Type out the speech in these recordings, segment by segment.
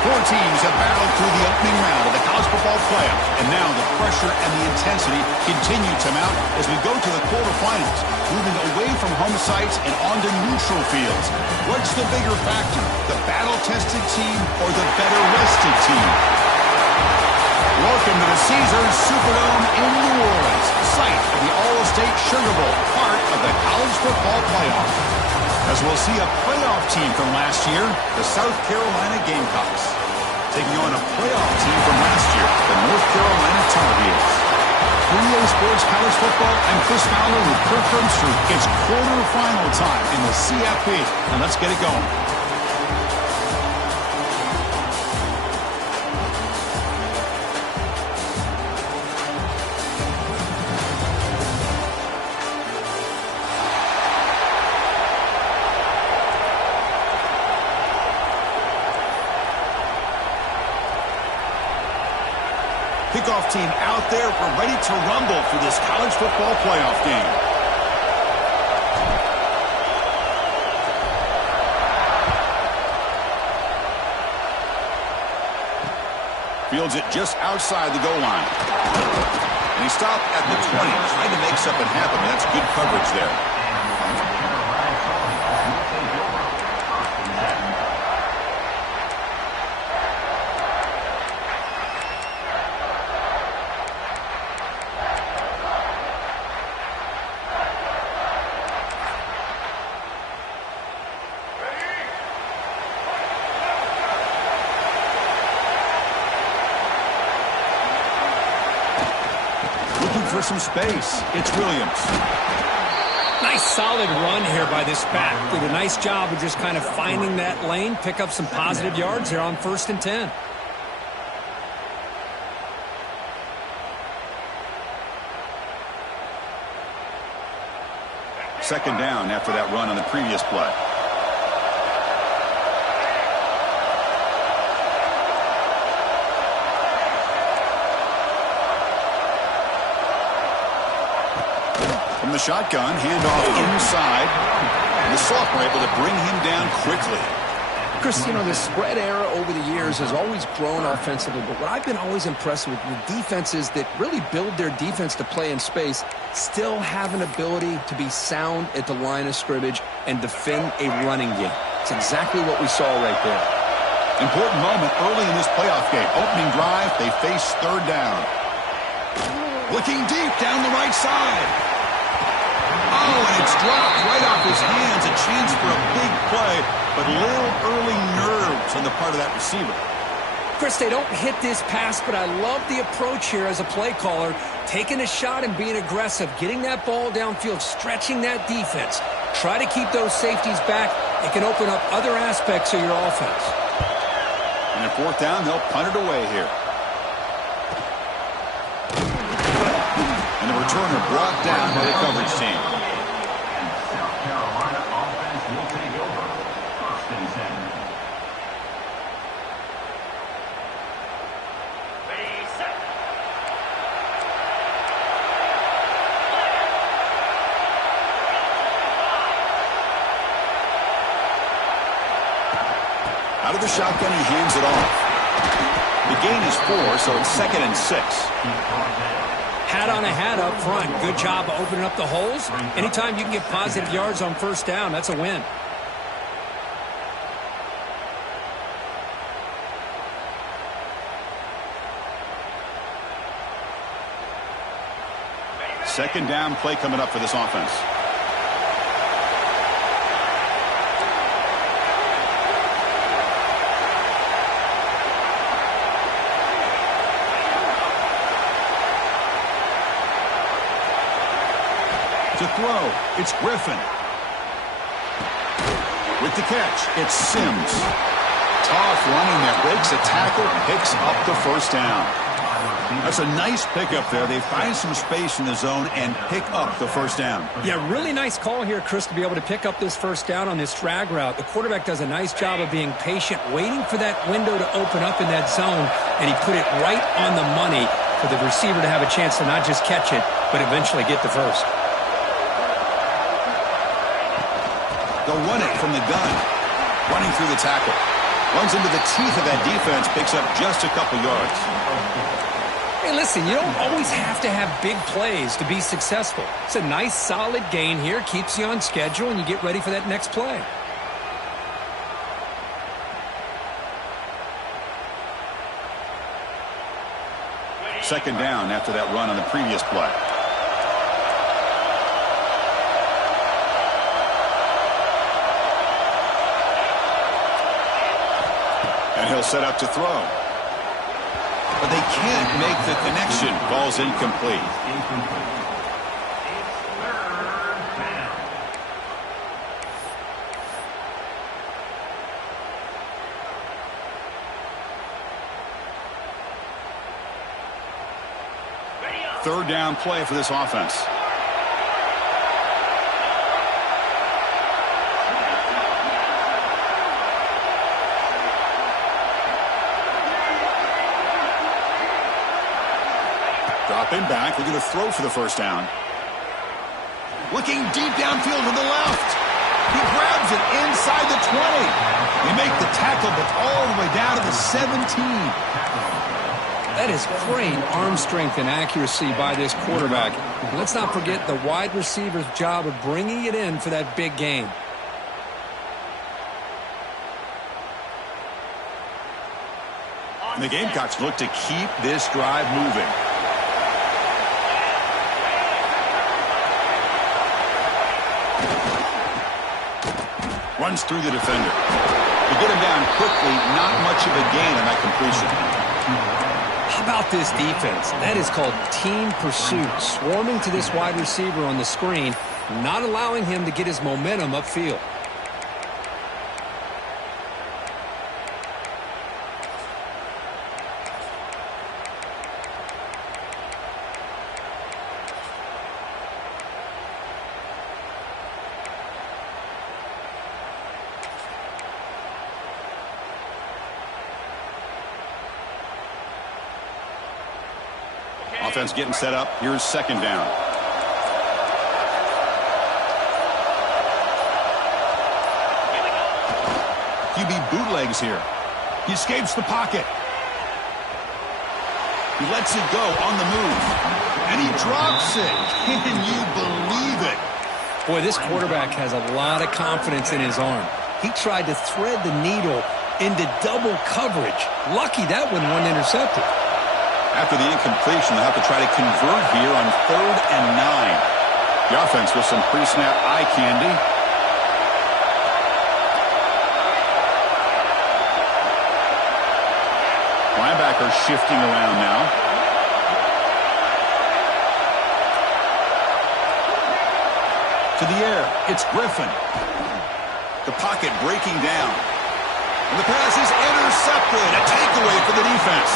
Four teams have battled through the opening round of the college football playoff, and now the pressure and the intensity continue to mount as we go to the quarterfinals, moving away from home sites and onto neutral fields. What's the bigger factor, the battle-tested team or the better-rested team? Welcome to the Caesars Superdome in New Orleans, site of the All-State Sugar Bowl, part of the college football playoff. As we'll see a playoff team from last year, the South Carolina Gamecocks, taking on a playoff team from last year, the North Carolina Tar Heels. For EA Sports College Football, I'm Chris Fowler with Kirk Herbstreit. It's quarterfinal time in the CFP, and let's get it going. Kickoff team out there. We're ready to rumble for this college football playoff game. Fields it just outside the goal line. And he stopped at the 20, trying to make something happen. That's good coverage there. For some space, it's Williams. Nice solid run here by this back. Did a nice job of just kind of finding that lane, pick up some positive yards here on 1st and 10. Second down after that run on the previous play. From the shotgun, handoff inside. And the sophomore able to bring him down quickly. Chris, you know, the spread era over the years has always grown offensively, but what I've been always impressed with the defenses that really build their defense to play in space still have an ability to be sound at the line of scrimmage and defend a running game. It's exactly what we saw right there. Important moment early in this playoff game. Opening drive, they face third down. Looking deep down the right side. Oh, and it's dropped right off his hands. A chance for a big play, but little early nerves on the part of that receiver. Chris, they don't hit this pass, but I love the approach here as a play caller. Taking a shot and being aggressive, getting that ball downfield, stretching that defense. Try to keep those safeties back. It can open up other aspects of your offense. And at fourth down, they'll punt it away here. And the returner brought down by the coverage team. Out of the shotgun, he hands it off. The gain is 4, so it's 2nd and 6. Hat on a hat up front. Good job of opening up the holes. Anytime you can get positive yards on 1st down, that's a win. Second down play coming up for this offense. To throw, it's Griffin. With the catch, it's Sims. Tough running there, breaks a tackle, picks up the 1st down. That's a nice pickup there. They find some space in the zone and pick up the 1st down. Yeah, really nice call here, Chris, to be able to pick up this 1st down on this drag route. The quarterback does a nice job of being patient, waiting for that window to open up in that zone, and he put it right on the money for the receiver to have a chance to not just catch it, but eventually get the first. They'll run it from the gun, running through the tackle. Runs into the teeth of that defense, picks up just a couple yards. Hey, listen, you don't always have to have big plays to be successful. It's a nice, solid gain here, keeps you on schedule, and you get ready for that next play. Second down after that run on the previous play. And he'll set up to throw. But they can't make the connection. Ball's incomplete. Third down play for this offense. Dropping back, looking to throw for the first down. Looking deep downfield to the left. He grabs it inside the 20. They make the tackle, but all the way down to the 17. That is great arm strength and accuracy by this quarterback. And let's not forget the wide receiver's job of bringing it in for that big gain. And the Gamecocks look to keep this drive moving. Runs through the defender. To get him down quickly, not much of a gain on that completion. How about this defense? That is called team pursuit. Swarming to this wide receiver on the screen, not allowing him to get his momentum upfield. Offense getting set up. Here's second down. QB bootlegs here. He escapes the pocket. He lets it go on the move. And he drops it. Can you believe it? Boy, this quarterback has a lot of confidence in his arm. He tried to thread the needle into double coverage. Lucky that one wasn't intercepted. After the incompletion, they'll have to try to convert here on 3rd and 9. The offense with some pre-snap eye candy. Linebackers shifting around now. To the air, it's Griffin. The pocket breaking down. And the pass is intercepted. A takeaway for the defense.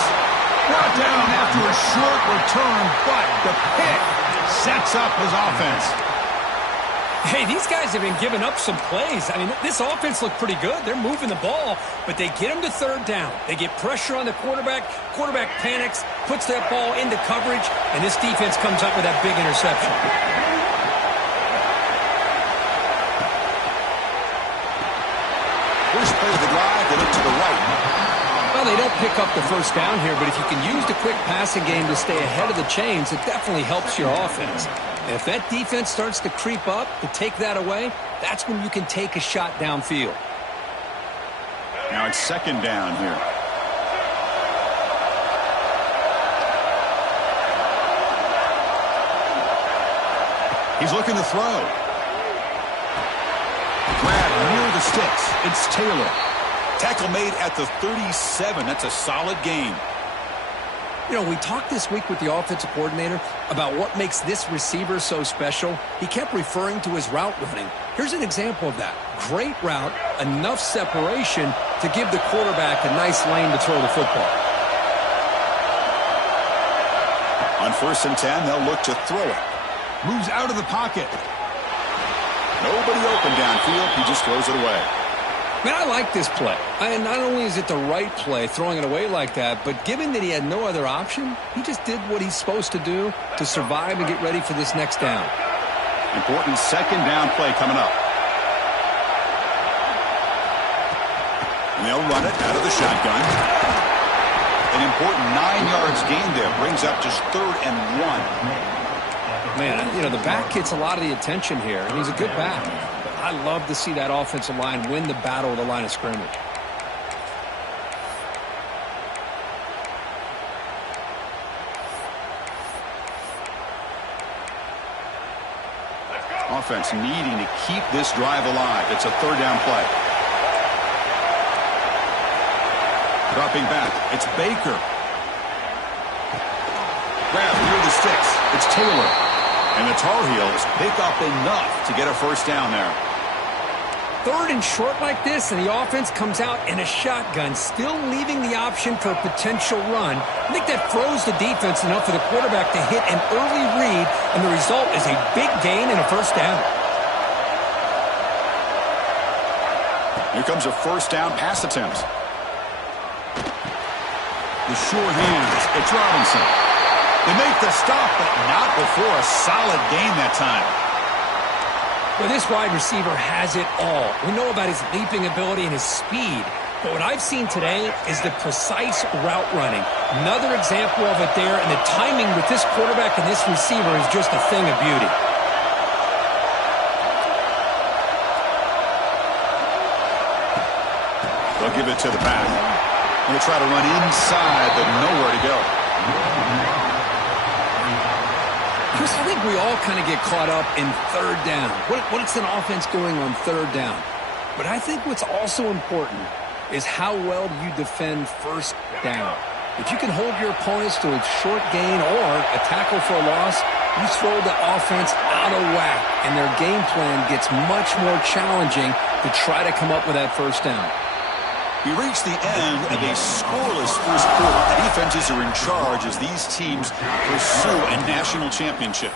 Brought down after a short return, but the pick sets up his offense. Hey, these guys have been giving up some plays. I mean, this offense looked pretty good. They're moving the ball, but they get him to third down. They get pressure on the quarterback. Quarterback panics, puts that ball into coverage, and this defense comes up with that big interception. First play of the drive, they look to the right. Well, they don't pick up the first down here, but if you can use the quick passing game to stay ahead of the chains, it definitely helps your offense. And if that defense starts to creep up to take that away, that's when you can take a shot downfield. Now it's second down here. He's looking to throw. Grab near the sticks. It's Taylor. Tackle made at the 37. That's a solid gain. You know, we talked this week with the offensive coordinator about what makes this receiver so special. He kept referring to his route running. Here's an example of that. Great route, enough separation to give the quarterback a nice lane to throw the football. On 1st and 10, they'll look to throw it. Moves out of the pocket. Nobody open downfield. He just throws it away. Man, I like this play. And not only is it the right play, throwing it away like that, but given that he had no other option, he just did what he's supposed to do to survive and get ready for this next down. Important second down play coming up. And they'll run it out of the shotgun. An important 9 yards gain there. Brings up just 3rd and 1. Man, you know, the back gets a lot of the attention here, and he's a good back. But I love to see that offensive line win the battle of the line of scrimmage. Offense needing to keep this drive alive. It's a 3rd down play. Dropping back, it's Baker. Grab near the sticks, it's Taylor. And the Tar Heels pick up enough to get a 1st down there. 3rd and short like this, and the offense comes out in a shotgun, still leaving the option for a potential run. I think that froze the defense enough for the quarterback to hit an early read, and the result is a big gain and a 1st down. Here comes a 1st down pass attempt. The sure hands, it's Robinson. They make the stop, but not before a solid gain that time. Well, this wide receiver has it all. We know about his leaping ability and his speed, but what I've seen today is the precise route running. Another example of it there, and the timing with this quarterback and this receiver is just a thing of beauty. They'll give it to the back. He'll try to run inside, but nowhere to go. Chris, I think we all kind of get caught up in 3rd down. What's an offense doing on 3rd down? But I think what's also important is how well you defend 1st down. If you can hold your opponents to a short gain or a tackle for a loss, you throw the offense out of whack, and their game plan gets much more challenging to try to come up with that 1st down. We reach the end of a scoreless 1st quarter. The defenses are in charge as these teams pursue a national championship.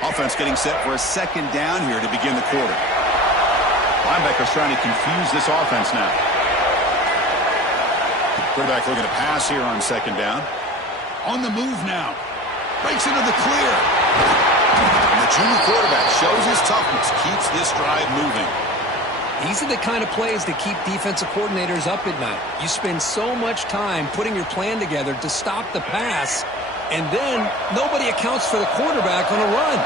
Offense getting set for a 2nd down here to begin the quarter. Linebackers trying to confuse this offense now. Quarterback looking to pass here on 2nd down. On the move now. Breaks into the clear. And the junior quarterback shows his toughness, keeps this drive moving. These are the kind of plays that keep defensive coordinators up at night. You spend so much time putting your plan together to stop the pass, and then nobody accounts for the quarterback on a run.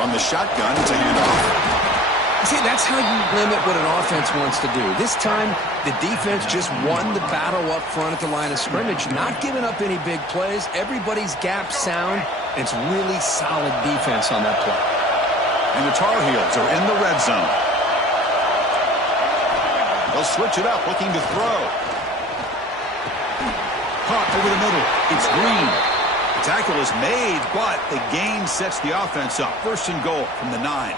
From the shotgun, it's a handoff. See, that's how you limit what an offense wants to do. This time, the defense just won the battle up front at the line of scrimmage, not giving up any big plays. Everybody's gap sound, and it's really solid defense on that play. And the Tar Heels are in the red zone. They'll switch it up, looking to throw. Caught over the middle. It's Green. The tackle is made, but the gain sets the offense up. 1st and goal from the 9.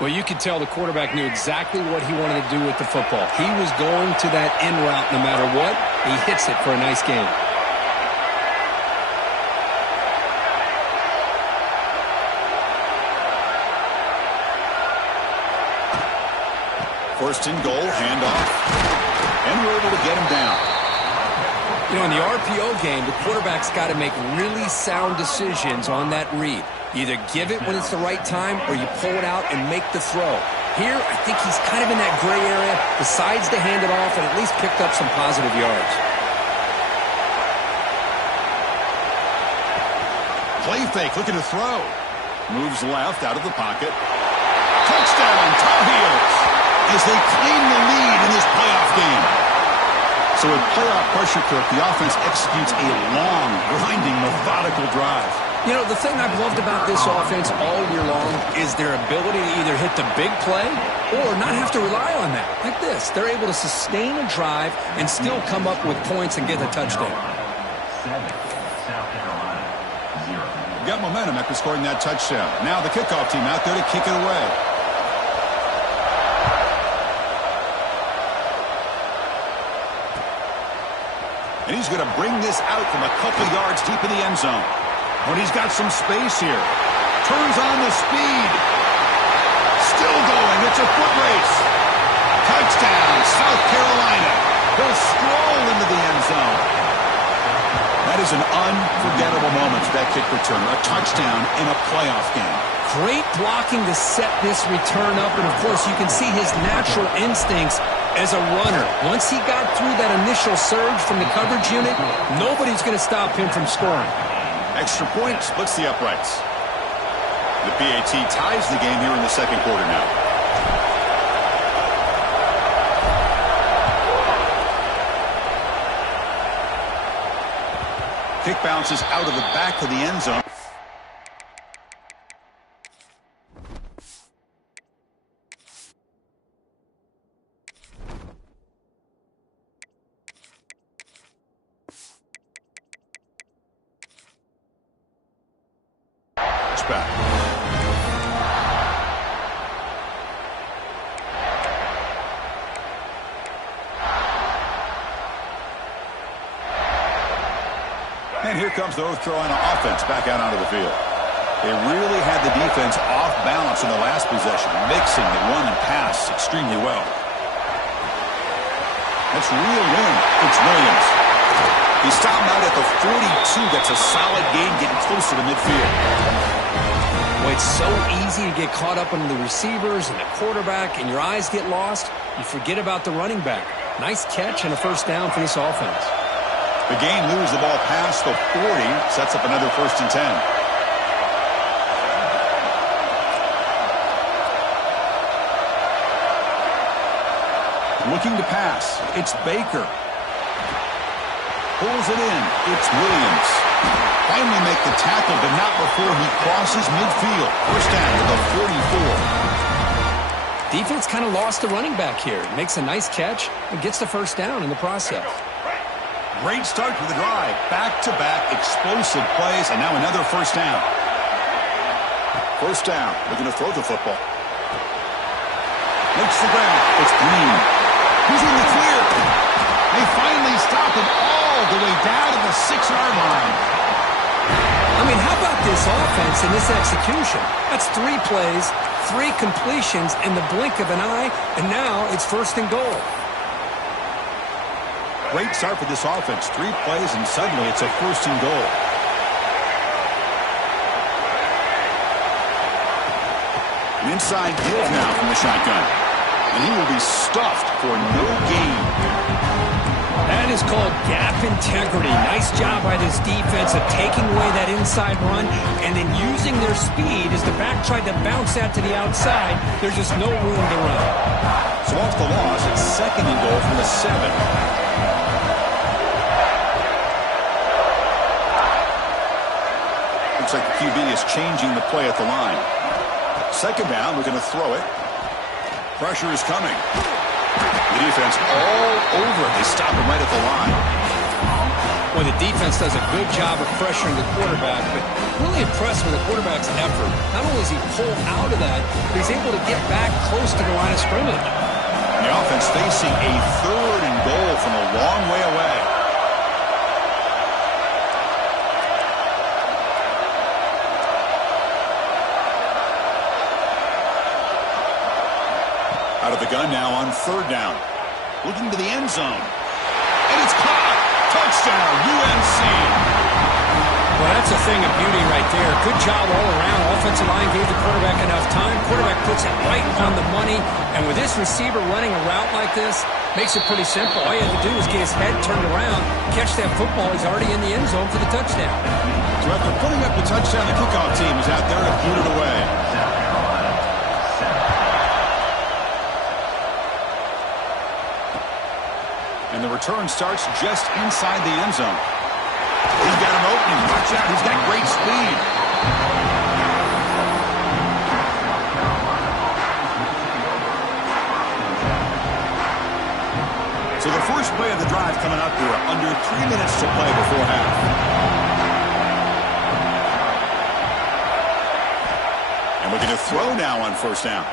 Well, you could tell the quarterback knew exactly what he wanted to do with the football. He was going to that in route no matter what. He hits it for a nice gain. 1st and goal, handoff. And we're able to get him down. You know, in the RPO game, the quarterback's got to make really sound decisions on that read. You either give it when it's the right time or you pull it out and make the throw. Here, I think he's kind of in that gray area, decides to hand it off and at least picked up some positive yards. Play fake, looking to throw. Moves left out of the pocket. Touchdown, Tar Heels, as they claim the lead in this playoff game. So with playoff pressure, Kirk, the offense executes a long, grinding, methodical drive. You know, the thing I've loved about this offense all year long is their ability to either hit the big play or not have to rely on that. Like this, they're able to sustain a drive and still come up with points and get a touchdown. Got momentum after scoring that touchdown. Now the kickoff team out there to kick it away. And he's going to bring this out from a couple yards deep in the end zone. But he's got some space here. Turns on the speed. Still going. It's a foot race. Touchdown, South Carolina. He'll was an unforgettable moment for that kick return. A touchdown in a playoff game. Great blocking to set this return up, and of course you can see his natural instincts as a runner. Once he got through that initial surge from the coverage unit, nobody's going to stop him from scoring. Extra point splits the uprights. The PAT ties the game here in the second quarter now. Kick bounces out of the back of the end zone. It's back. And here comes the North Carolina offense back out onto the field. They really had the defense off balance in the last possession, mixing the run and pass extremely well. That's real win. It's Williams. He stopped out at the 42. That's a solid gain, getting closer to midfield. Well, it's so easy to get caught up on the receivers and the quarterback, and your eyes get lost. You forget about the running back. Nice catch and a first down for this offense. The game moves the ball past the 40, sets up another 1st and 10. Looking to pass. It's Baker. Pulls it in. It's Williams. Finally make the tackle, but not before he crosses midfield. First down to the 44. Defense kind of lost the running back here. Makes a nice catch and gets the first down in the process. Great start to the drive. Back-to-back explosive plays, and now another first down. First down. Looking to throw the football. Makes the ground. It's Green. He's in the clear. They finally stop him all the way down to the 6-yard line. I mean, how about this offense and this execution? That's 3 plays, 3 completions in the blink of an eye, and now it's 1st and goal. Great start for this offense. 3 plays, and suddenly it's a 1st and goal. An inside give now from the shotgun. And he will be stuffed for no gain. That is called gap integrity. Nice job by this defense of taking away that inside run and then using their speed as the back tried to bounce that to the outside. There's just no room to run. So off the loss, it's 2nd and goal from the 7. Looks like the QB is changing the play at the line. 2nd down, we're going to throw it. Pressure is coming. The defense all over it. They stop him right at the line. Well, the defense does a good job of pressuring the quarterback, but really impressed with the quarterback's effort. Not only does he pull out of that, but he's able to get back close to the line of scrimmage. The offense facing a 3rd and goal from a long way away. Out of the gun now on 3rd down. Looking to the end zone. And it's caught. Touchdown, UNC. Well, that's a thing of beauty right there. Good job all around. Offensive line gave the quarterback enough time. Quarterback puts it right on the money. And with this receiver running a route like this, makes it pretty simple. All you have to do is get his head turned around, catch that football. He's already in the end zone for the touchdown. So after putting up the touchdown, the kickoff team is out there to boot it away. And the return starts just inside the end zone. He's got an opening. Watch out. He's got great speed. So the first play of the drive coming up here. Under 3 minutes to play before half. And we're going to throw now on 1st down.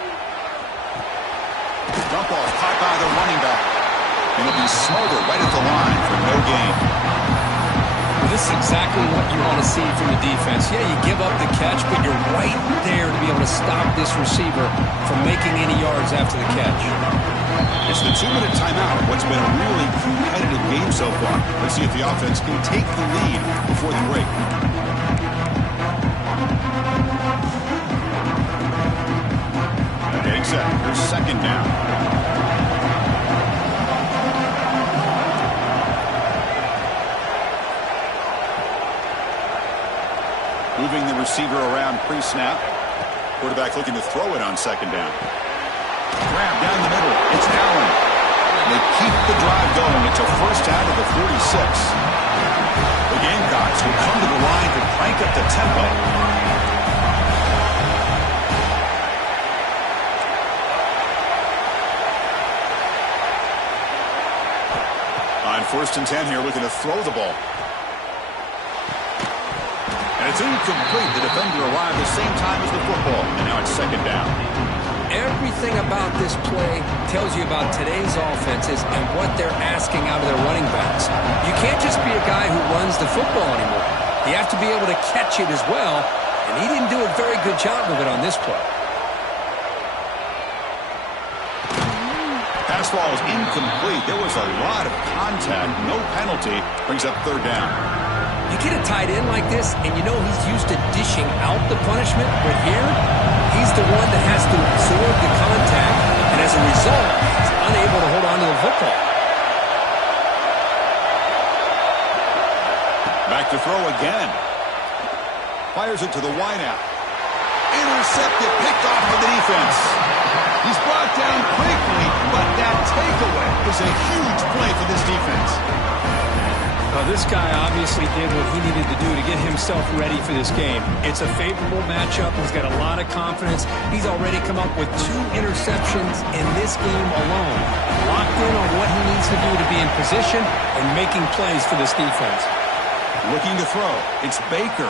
Dump off caught by the running back. And it'll be Smolder right at the line for no gain. This is exactly what you want to see from the defense. Yeah, you give up the catch, but you're right there to be able to stop this receiver from making any yards after the catch. It's the 2-minute timeout of what's been a really competitive game so far. Let's see if the offense can take the lead before the break. Getting set. Here's second down. Moving the receiver around pre-snap. Quarterback looking to throw it on second down. Grab down the middle. It's Allen. They keep the drive going. It's a first out of the 46. The Gamecocks will come to the line to crank up the tempo. On 1st and 10 here, looking to throw the ball. And it's incomplete. The defender arrived the same time as the football. And now it's second down. Everything about this play tells you about today's offenses and what they're asking out of their running backs. You can't just be a guy who runs the football anymore. You have to be able to catch it as well, and he didn't do a very good job of it on this play. Pass ball is incomplete. There was a lot of contact. No penalty. Brings up third down. You get a tight end like this, and you know he's used to dishing out the punishment, but here, he's the one that has to absorb the contact, and as a result, he's unable to hold on to the football. Back to throw again. Fires it to the wideout. Intercepted, picked off by the defense. He's brought down quickly, but that takeaway is a huge play for this defense. This guy obviously did what he needed to do to get himself ready for this game. It's a favorable matchup. He's got a lot of confidence. He's already come up with 2 interceptions in this game alone. Locked in on what he needs to do to be in position and making plays for this defense. Looking to throw. It's Baker.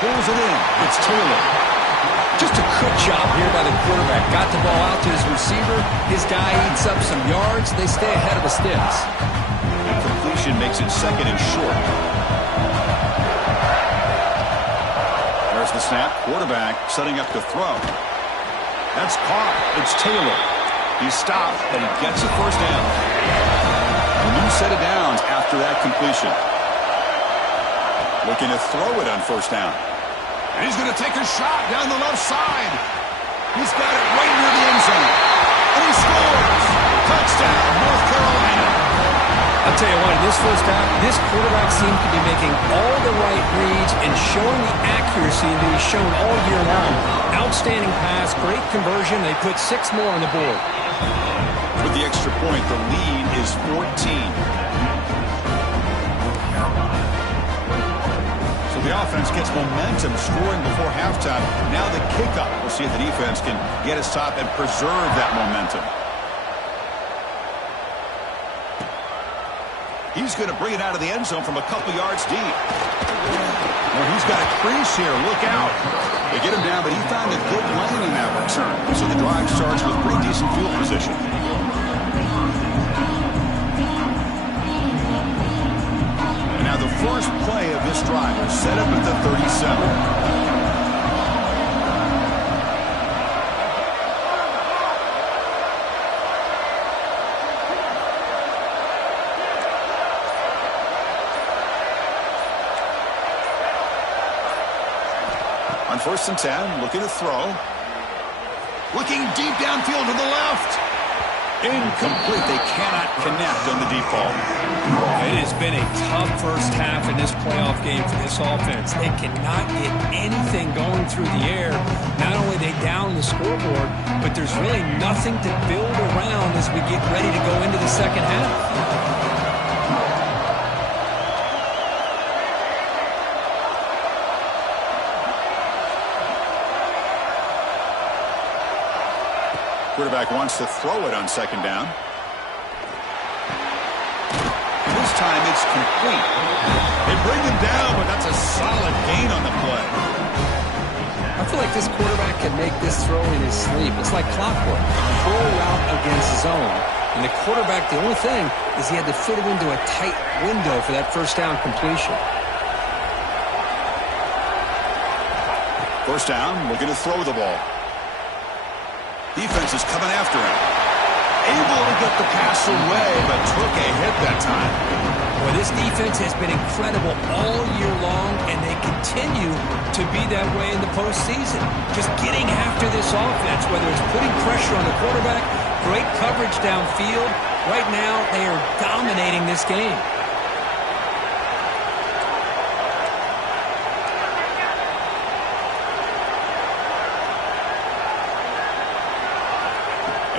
Pulls it in. It's Taylor. Just a good job here by the quarterback. Got the ball out to his receiver. His guy eats up some yards. They stay ahead of the sticks. Completion makes it second and short. There's the snap. Quarterback setting up to throw. That's caught. It's Taylor. He stopped, but he gets a first down. A new set of downs after that completion. Looking to throw it on first down. And he's going to take a shot down the left side. He's got it right near the end zone. And he scores. Touchdown, North Carolina. I'll tell you what, in this first half, this quarterback seemed to be making all the right reads and showing the accuracy that he's shown all year long. Outstanding pass, great conversion. They put 6 more on the board. With the extra point, the lead is 14. The offense gets momentum scoring before halftime. Now the kickoff. We'll see if the defense can get a stop and preserve that momentum. He's going to bring it out of the end zone from a couple yards deep. Well, he's got a crease here. Look out. They get him down, but he found a good lane in that return. So the drive starts with pretty decent field position. Now the first play of this drive is set up at the 37. On 1st and 10, looking to throw. Looking deep downfield to the left. Incomplete. They cannot connect on the deep ball. It has been a tough first half in this playoff game for this offense. They cannot get anything going through the air. Not only are they down the scoreboard, but there's really nothing to build around as we get ready to go into the second half. Quarterback wants to throw it on second down. This time it's complete. They bring him down, but that's a solid gain on the play. I feel like this quarterback can make this throw in his sleep. It's like clockwork. Pro route against zone. And the quarterback, the only thing is he had to fit it into a tight window for that first down completion. First down, looking to throw the ball. Defense is coming after him. Able to get the pass away, but took a hit that time. Well, this defense has been incredible all year long, and they continue to be that way in the postseason. Just getting after this offense, whether it's putting pressure on the quarterback, great coverage downfield. Right now, they are dominating this game.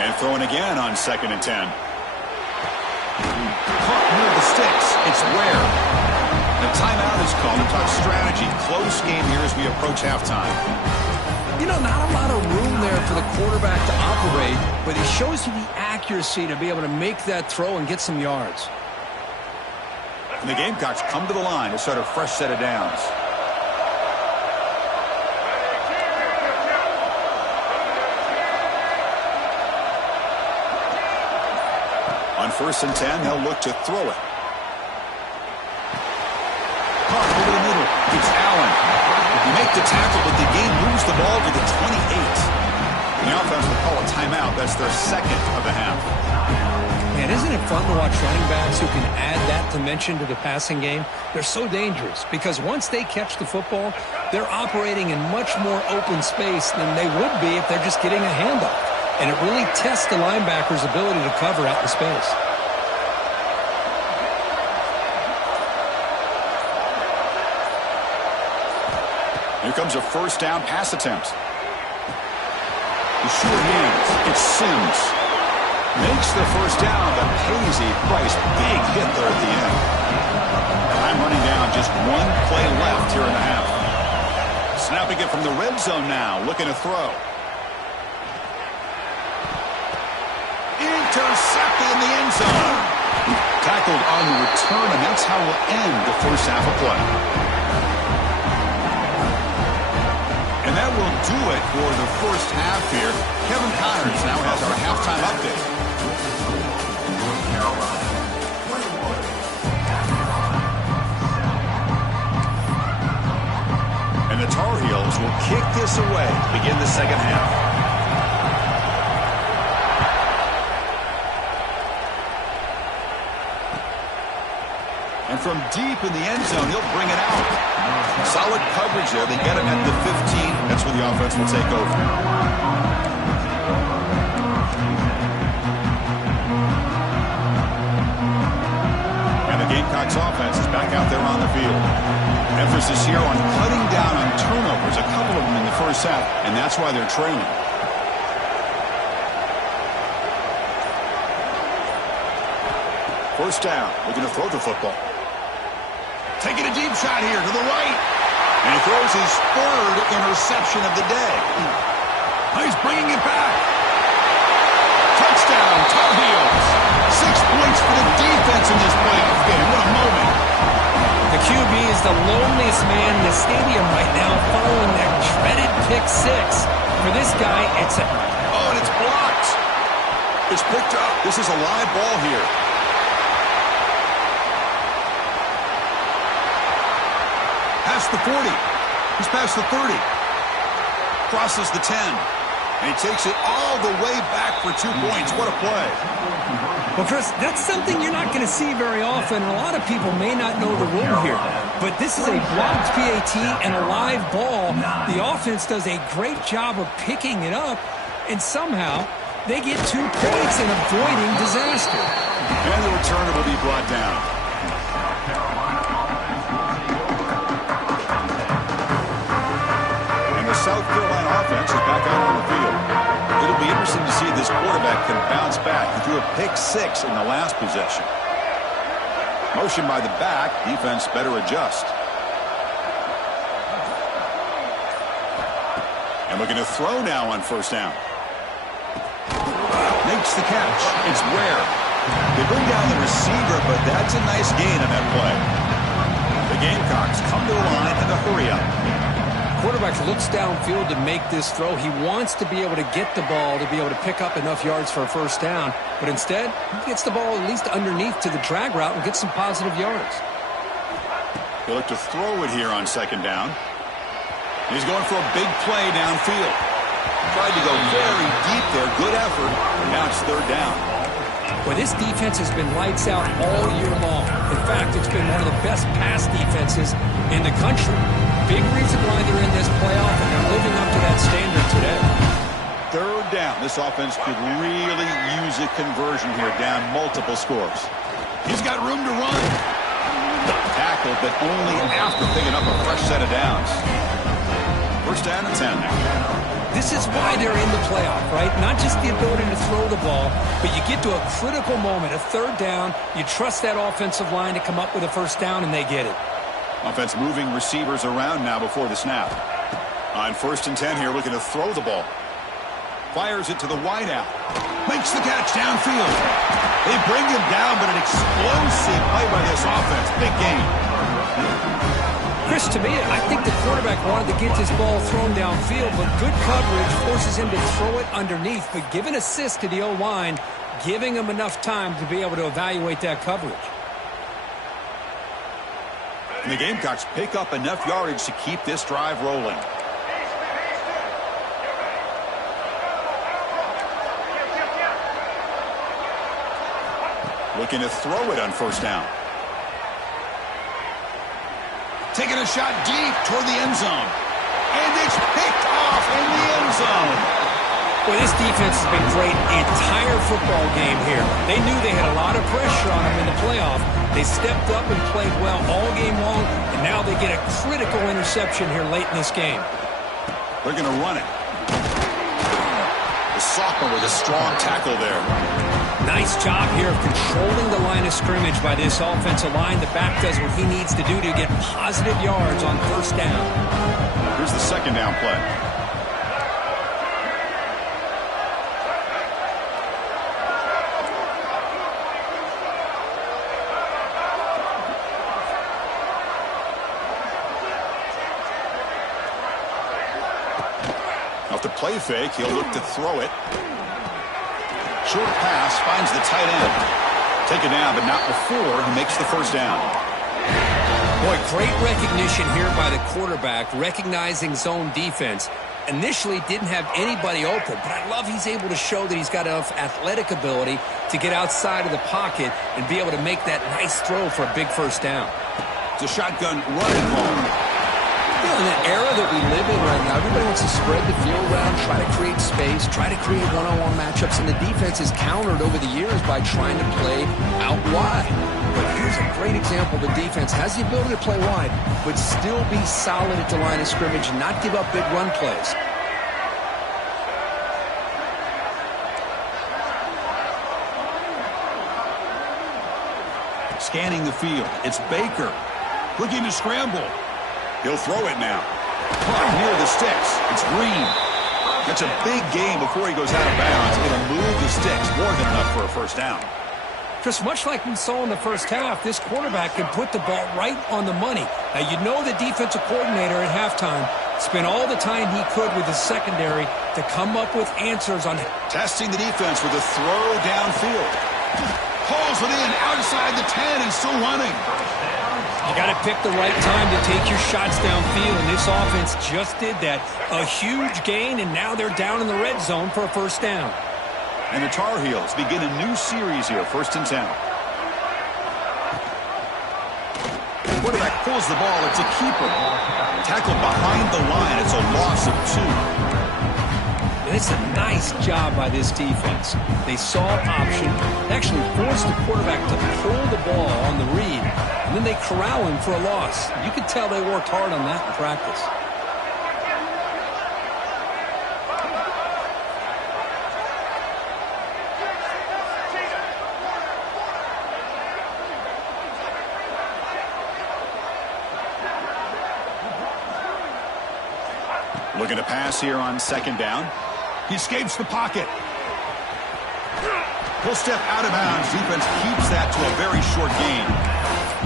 And throwing again on 2nd and 10. Caught near the sticks. It's Ware. The timeout is called to talk strategy. Close game here as we approach halftime. You know, not a lot of room there for the quarterback to operate, but he shows you the accuracy to be able to make that throw and get some yards. And the Gamecocks come to the line to start a fresh set of downs. On 1st and 10, they'll look to throw it. Caught over the middle. It's Allen. You make the tackle, but the game moves the ball to the 28. The offense will call a timeout. That's their second of the half. Man, isn't it fun to watch running backs who can add that dimension to the passing game? They're so dangerous because once they catch the football, they're operating in much more open space than they would be if they're just getting a handoff. And it really tests the linebacker's ability to cover out the space. Here comes a first down pass attempt. The short hands. It's Sims. Makes the first down, but pays a price. Big hit there at the end. Time running down. Just one play left here in the half. Snapping it from the red zone now. Looking to throw. Intercepted in the end zone. Tackled on the return, and that's how we'll end the first half of play. And that will do it for the first half here. Kevin Connors now has our halftime update. And the Tar Heels will kick this away to begin the second half. And from deep in the end zone, he'll bring it out. Solid coverage there. They get him at the 15. That's where the offense will take over. And the Gamecocks offense is back out there on the field. Emphasis here on cutting down on turnovers, a couple of them in the first half, and that's why they're trailing. First down. Looking to throw the football. Taking a deep shot here to the right. And he throws his third interception of the day. He's bringing it back. Touchdown, Tar Heels. 6 points for the defense in this playoff game. What a moment. The QB is the loneliest man in the stadium right now following that dreaded pick six. For this guy, it's a... Oh, and it's blocked. It's picked up. This is a live ball here. Past the 40. He's past the 30. Crosses the 10. And he takes it all the way back for 2 points. What a play. Well, Chris, that's something you're not going to see very often. And a lot of people may not know the rule here. But this is a blocked PAT and a live ball. The offense does a great job of picking it up. And somehow they get 2 points in avoiding disaster. And the returner will be brought down. South Carolina offense is back out on the field. It'll be interesting to see if this quarterback can bounce back. He threw a pick six in the last possession. Motion by the back. Defense better adjust. And looking to throw now on first down. Makes the catch. It's Ware. They bring down the receiver, but that's a nice gain on that play. The Gamecocks come to the line in the hurry up. Quarterback looks downfield to make this throw. He wants to be able to get the ball to be able to pick up enough yards for a first down. But instead, he gets the ball at least underneath to the drag route and gets some positive yards. He'll look to throw it here on second down. He's going for a big play downfield. Tried to go very deep there. Good effort. Now it's third down. Well, this defense has been lights out all year long. In fact, it's been one of the best pass defenses in the country. Big reason why they're in this playoff, and they're living up to that standard today. Third down. This offense could really use a conversion here, down multiple scores. He's got room to run. Tackled, but only after picking up a fresh set of downs. First down and 10 now. This is why they're in the playoff, right? Not just the ability to throw the ball, but you get to a critical moment, a third down. You trust that offensive line to come up with a first down, and they get it. Offense moving receivers around now before the snap. On first and 10 here, looking to throw the ball. Fires it to the wideout. Makes the catch downfield. They bring him down, but an explosive play by this offense. Big game. Chris, to me, I think the quarterback wanted to get this ball thrown downfield, but good coverage forces him to throw it underneath. But give an assist to the O-line, giving him enough time to be able to evaluate that coverage. And the Gamecocks pick up enough yardage to keep this drive rolling. Looking to throw it on first down. Taking a shot deep toward the end zone. And it's picked off in the end zone. Well, this defense has been great the entire football game here. They knew they had a lot of pressure on them in the playoff. They stepped up and played well all game long, and now they get a critical interception here late in this game. They're going to run it. The sophomore with a strong tackle there. Nice job here of controlling the line of scrimmage by this offensive line. The back does what he needs to do to get positive yards on first down. Here's the second down play. Off the play fake, he'll look to throw it. Short pass finds the tight end. Taken down, but not before he makes the first down. Boy, great recognition here by the quarterback, recognizing zone defense. Initially didn't have anybody open, but I love he's able to show that he's got enough athletic ability to get outside of the pocket and be able to make that nice throw for a big first down. It's a shotgun running ball. You know, in the era that we live in right now, everybody wants to spread the field around, try to create space, try to create one-on-one matchups, and the defense is countered over the years by trying to play out wide. But here's a great example. The defense has the ability to play wide, but still be solid at the line of scrimmage and not give up big run plays. Scanning the field. It's Baker. Looking to scramble. He'll throw it now. Caught near the sticks. It's Green. That's a big game before he goes out of bounds. It'll move the sticks. More than enough for a first down. Just much like we saw in the first half, this quarterback can put the ball right on the money. Now, you know the defensive coordinator at halftime spent all the time he could with his secondary to come up with answers on it. Testing the defense with a throw downfield. Pulls it in outside the 10 and still running. You got to pick the right time to take your shots downfield, and this offense just did that. A huge gain, and now they're down in the red zone for a first down. And the Tar Heels begin a new series here, first and 10. Quarterback pulls the ball. It's a keeper. Tackled behind the line. It's a loss of 2. It's a nice job by this defense. They saw option, actually forced the quarterback to pull the ball on the read, and then they corral him for a loss. You could tell they worked hard on that in practice. Looking to pass here on second down. He escapes the pocket. He'll step out of bounds. Defense keeps that to a very short gain.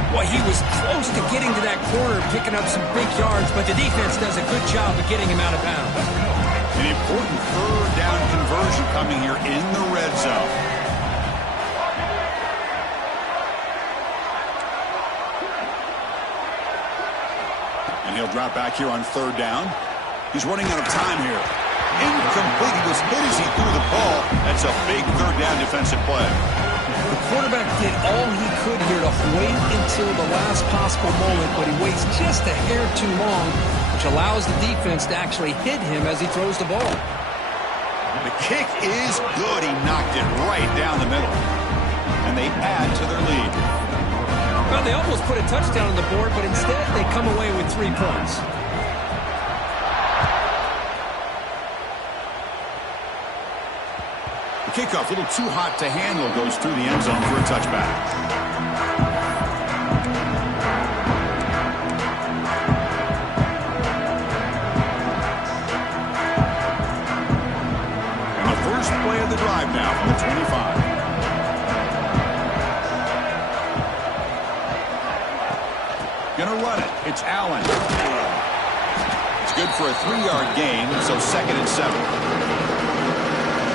Well, he was close to getting to that corner, picking up some big yards, but the defense does a good job of getting him out of bounds. An important third down conversion coming here in the red zone. And he'll drop back here on third down. He's running out of time here. Incomplete. He was hit as he threw the ball. That's a big third down defensive play. The quarterback did all he could here to wait until the last possible moment, but he waits just a hair too long, which allows the defense to actually hit him as he throws the ball. The kick is good. He knocked it right down the middle. And they add to their lead. Well, they almost put a touchdown on the board, but instead they come away with 3 points. The kickoff, a little too hot to handle, goes through the end zone for a touchback. And the first play of the drive now from the 25. Gonna run it. It's Allen. It's good for a 3-yard gain, so 2nd and 7.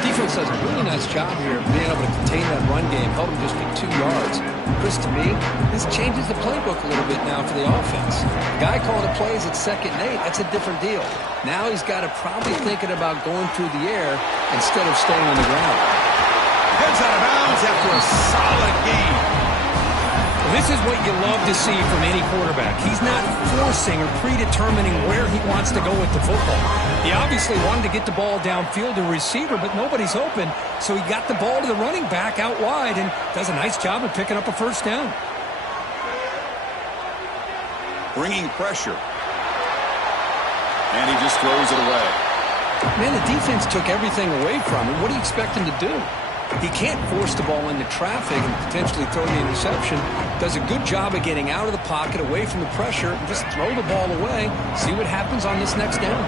Defense does a really nice job here of being able to contain that run game, help him just get 2 yards. Chris, to me, this changes the playbook a little bit now for the offense. The guy calling the plays at 2nd and 8, that's a different deal. Now he's got to probably thinking about going through the air instead of staying on the ground. Heads out of bounds after a solid game. This is what you love to see from any quarterback. He's not forcing or predetermining where he wants to go with the football. He obviously wanted to get the ball downfield to a receiver, but nobody's open, so he got the ball to the running back out wide and does a nice job of picking up a first down. Bringing pressure. And he just throws it away. Man, the defense took everything away from him. What do you expect him to do? He can't force the ball into traffic and potentially throw the interception. Does a good job of getting out of the pocket, away from the pressure, and just throw the ball away. See what happens on this next down.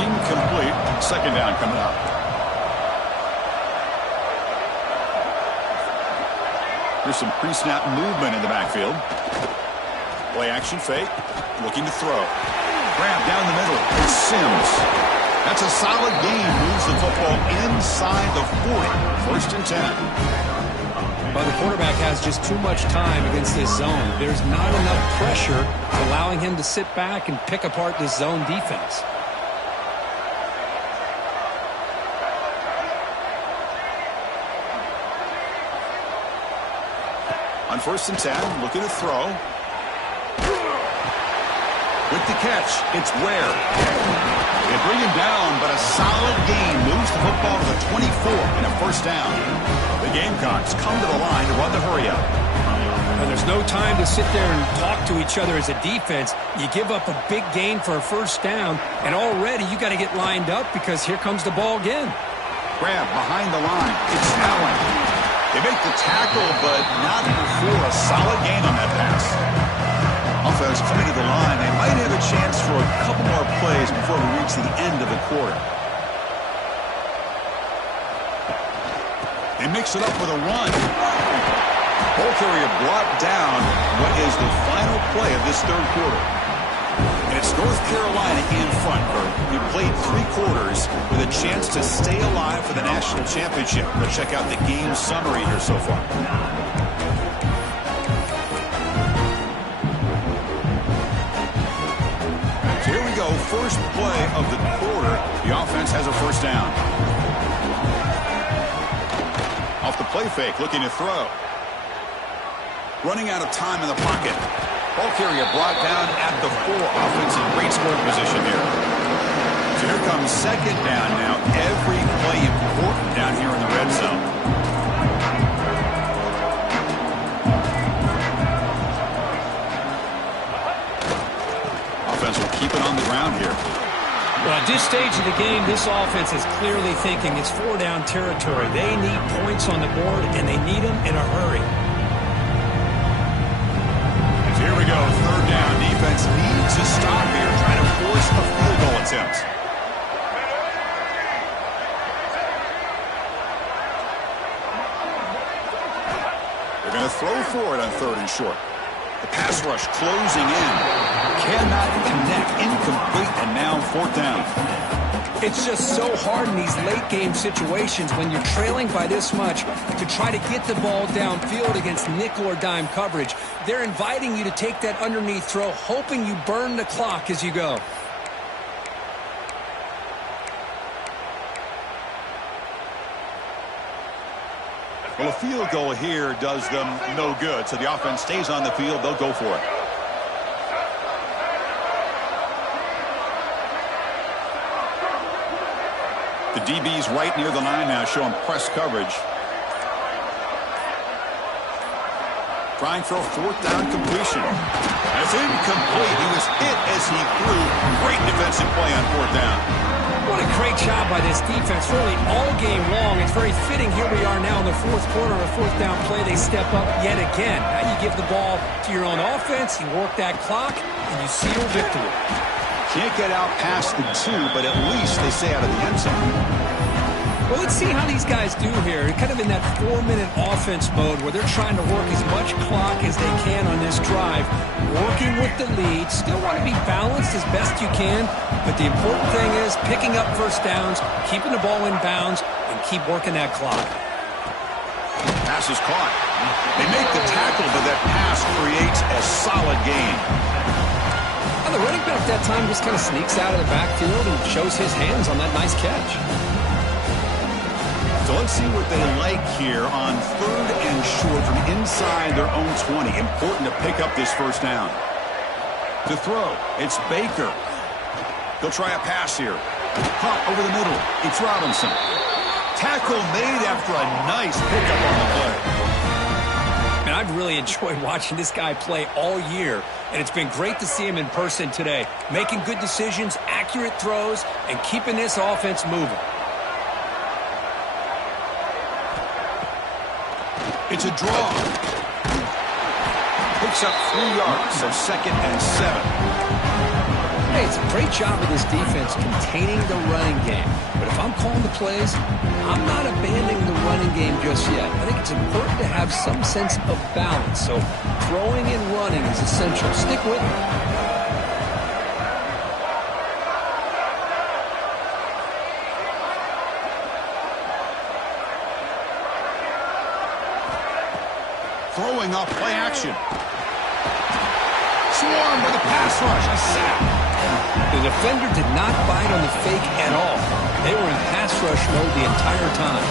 Incomplete. 2nd down coming up. There's some pre-snap movement in the backfield. Play action fake. Looking to throw. Grab down the middle. It's Sims. That's a solid gain. Moves the football inside the 40. 1st and 10. Well, the quarterback has just too much time against this zone. There's not enough pressure allowing him to sit back and pick apart this zone defense. On 1st and 10, looking to throw. With the catch, it's Ware. They bring him down, but a solid gain moves the football to the 24 and a 1st down. The Gamecocks come to the line to run the hurry-up. And there's no time to sit there and talk to each other as a defense. You give up a big gain for a 1st down, and already you got to get lined up because here comes the ball again. Grab behind the line. It's Allen. They make the tackle, but not before a solid gain on that pass. Offense coming to the line. They might have a chance for a couple more plays before we reach the end of the quarter. They mix it up with a run. Ball carrier brought down what is the final play of this 3rd quarter. And it's North Carolina in front. We played 3 quarters with a chance to stay alive for the national championship. Let's check out the game summary here so far. Here we go, first play of the quarter. The offense has a 1st down. Off the play fake, looking to throw. Running out of time in the pocket. Ball carrier brought down at the 4. Offense in great scoring position here. So here comes 2nd down now. Every play important down here in the red zone. Offense will keep it on the ground here. Well, at this stage of the game, this offense is clearly thinking it's 4-down territory. They need points on the board, and they need them in a hurry. So here we go, 3rd down. Defense needs to stop here, trying to force a field goal attempt. They're going to throw for it on 3rd and short. The pass rush closing in. Cannot connect. Incomplete, and now 4th down. It's just so hard in these late game situations when you're trailing by this much to try to get the ball downfield against nickel or dime coverage. They're inviting you to take that underneath throw, hoping you burn the clock as you go. Well, a field goal here does them no good, so the offense stays on the field. They'll go for it. The DB's right near the line now, showing press coverage. Trying for a 4th down completion. That's incomplete. He was hit as he threw. Great defensive play on 4th down. What a great job by this defense, really all game long. It's very fitting. Here we are now in the 4th quarter on a 4th down play. They step up yet again. Now you give the ball to your own offense, you work that clock, and you seal victory. Can't get out past the 2, but at least they stay out of the end zone. Well, let's see how these guys do here. Kind of in that 4-minute offense mode where they're trying to work as much clock as they can on this drive. Working with the lead. Still want to be balanced as best you can. But the important thing is picking up 1st downs, keeping the ball in bounds, and keep working that clock. Pass is caught. They make the tackle, but that pass creates a solid gain. Well, the running back that time just kind of sneaks out of the backfield and shows his hands on that nice catch. So let's see what they like here on 3rd and short from inside their own 20. Important to pick up this 1st down. To throw, it's Baker. He'll try a pass here. Caught over the middle. It's Robinson. Tackle made after a nice pickup on the play. Man, I've really enjoyed watching this guy play all year, and it's been great to see him in person today. Making good decisions, accurate throws, and keeping this offense moving. It's a draw. Picks up 3 yards, so 2nd and 7. Hey, it's a great job of this defense containing the running game. But if I'm calling the plays, I'm not abandoning the running game just yet. I think it's important to have some sense of balance. So throwing and running is essential. Stick with it. Throwing off play action. Swarmed with a pass rush. A sack. The defender did not bite on the fake at all. They were in pass rush mode the entire time.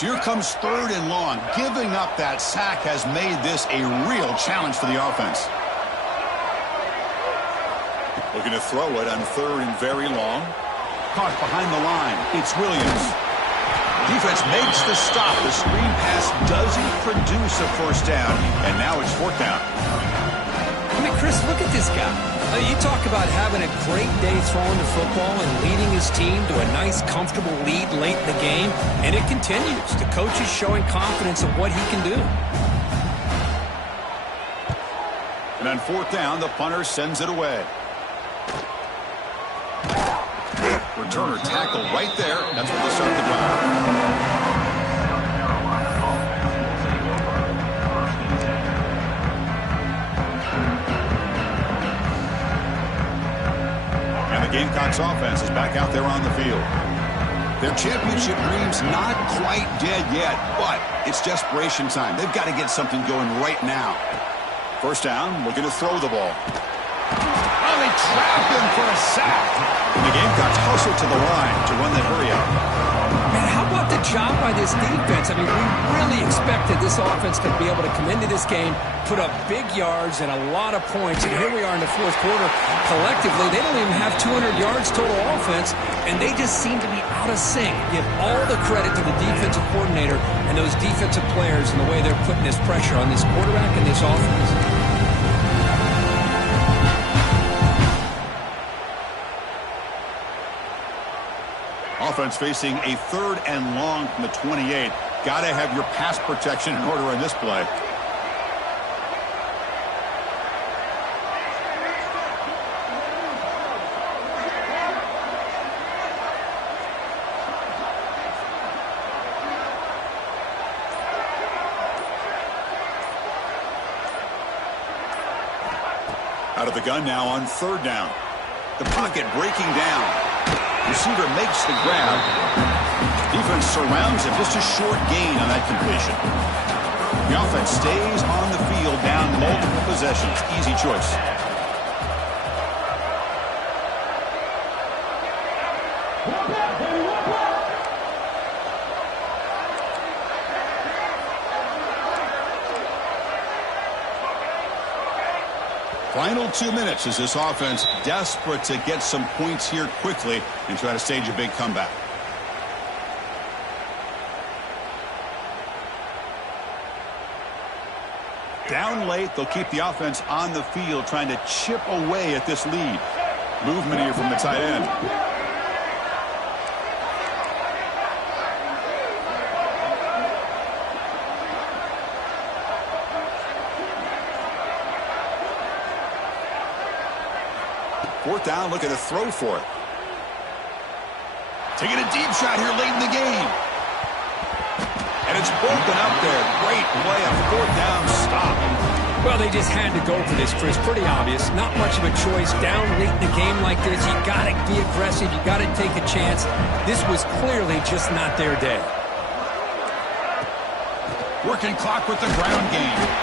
Here comes 3rd and long. Giving up that sack has made this a real challenge for the offense. Looking to throw it on 3rd and very long. Caught behind the line. It's Williams. Defense makes the stop. The screen pass doesn't produce a 1st down, and now it's 4th down. I mean, Chris, look at this guy. You talk about having a great day throwing the football and leading his team to a nice, comfortable lead late in the game, and it continues. The coach is showing confidence of what he can do. And on 4th down, the punter sends it away. Returner tackle right there. That's where they start the drive. Gamecocks offense is back out there on the field. Their championship dreams not quite dead yet, but it's desperation time. They've got to get something going right now. 1st down, looking to throw the ball. Oh, they trap him for a sack. And the Gamecocks hustle to the line to run the hurry up. Man, how about the job by this defense? I mean, we really expected this offense to be able to come into this game, put up big yards and a lot of points, and here we are in the 4th quarter. Collectively, they don't even have 200 yards total offense, and they just seem to be out of sync. Give all the credit to the defensive coordinator and those defensive players and the way they're putting this pressure on this quarterback and this offense. Offense facing a 3rd and long from the 28. Got to have your pass protection in order on this play. Out of the gun now on third down. The pocket breaking down. Receiver makes the grab. Defense surrounds him. Just a short gain on that completion. The offense stays on the field down multiple possessions. Easy choice. Final 2 minutes as this offense desperate to get some points here quickly and try to stage a big comeback. Down late, they'll keep the offense on the field trying to chip away at this lead. Movement here from the tight end. Fourth down, looking to throw for it. Taking a deep shot here late in the game. And it's broken up there. Great play, a fourth down stop. Well, they just had to go for this, Chris. Pretty obvious. Not much of a choice. Down late in the game like this, you got to be aggressive. You got to take a chance. This was clearly just not their day. Working clock with the ground game.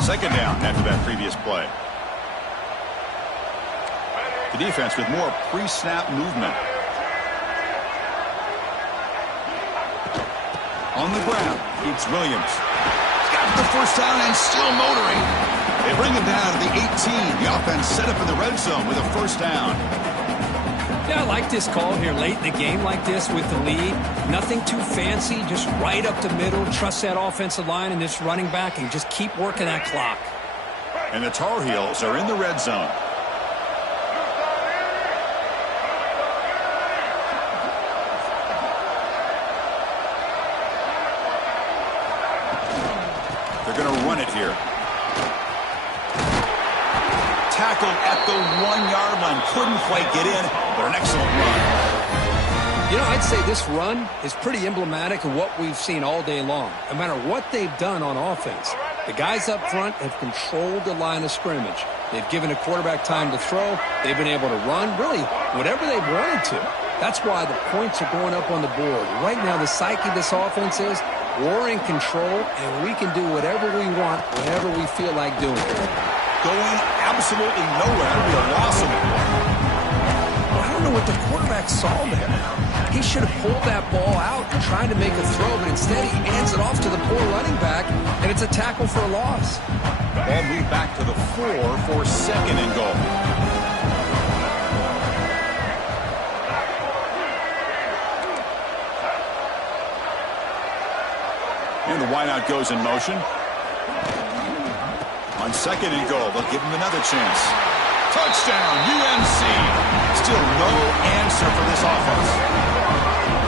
Second down after that previous play. The defense with more pre-snap movement. On the ground, it's Williams. He's got the first down and still motoring. They bring him down to the 18. The offense set up in the red zone with a first down. Yeah, I like this call here late in the game like this with the lead. Nothing too fancy, just right up the middle. Trust that offensive line and this running back and just keep working that clock. And the Tar Heels are in the red zone. They're going to run it here. Tackled at the 1-yard line. Couldn't quite get in, but an excellent run. You know, I'd say this run is pretty emblematic of what we've seen all day long. No matter what they've done on offense, the guys up front have controlled the line of scrimmage. They've given a quarterback time to throw. They've been able to run, really, whatever they've wanted to. That's why the points are going up on the board. Right now, the psyche of this offense is we're in control, and we can do whatever we want, whenever we feel like doing it. Going absolutely nowhere. That would be a loss of it. Well, I don't know what the quarterback saw there. He should have pulled that ball out and tried to make a throw, but instead he hands it off to the poor running back, and it's a tackle for a loss. Ball moved back to the 4 for second and goal. And the wideout goes in motion. On second and goal, they'll give him another chance. Touchdown, UNC. Still no answer for this offense.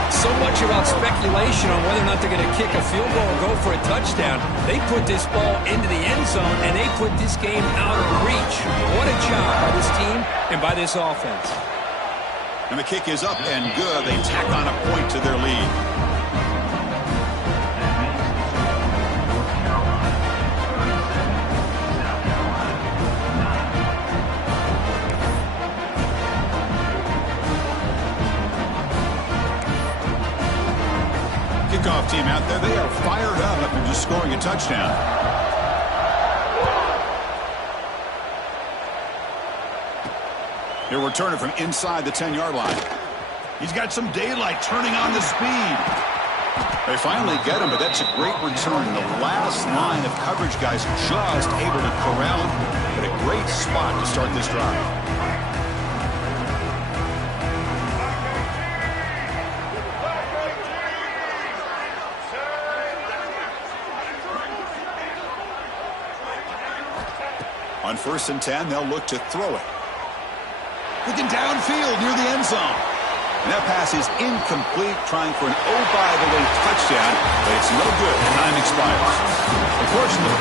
So much about speculation on whether or not they're going to kick a field goal or go for a touchdown. They put this ball into the end zone, and they put this game out of reach. What a job by this team and by this offense. And the kick is up and good. They tack on a point to their lead. Kickoff team out there, they are fired up after just scoring a touchdown. He'll return it from inside the 10-yard line. He's got some daylight, turning on the speed. They finally get him, but that's a great return. The last line of coverage guys just able to corral him, but a great spot to start this drive. On 1st and 10, they'll look to throw it. Looking downfield near the end zone. And that pass is incomplete, trying for an oh-by-the-way touchdown, but it's no good. Time expires. Of course, in the play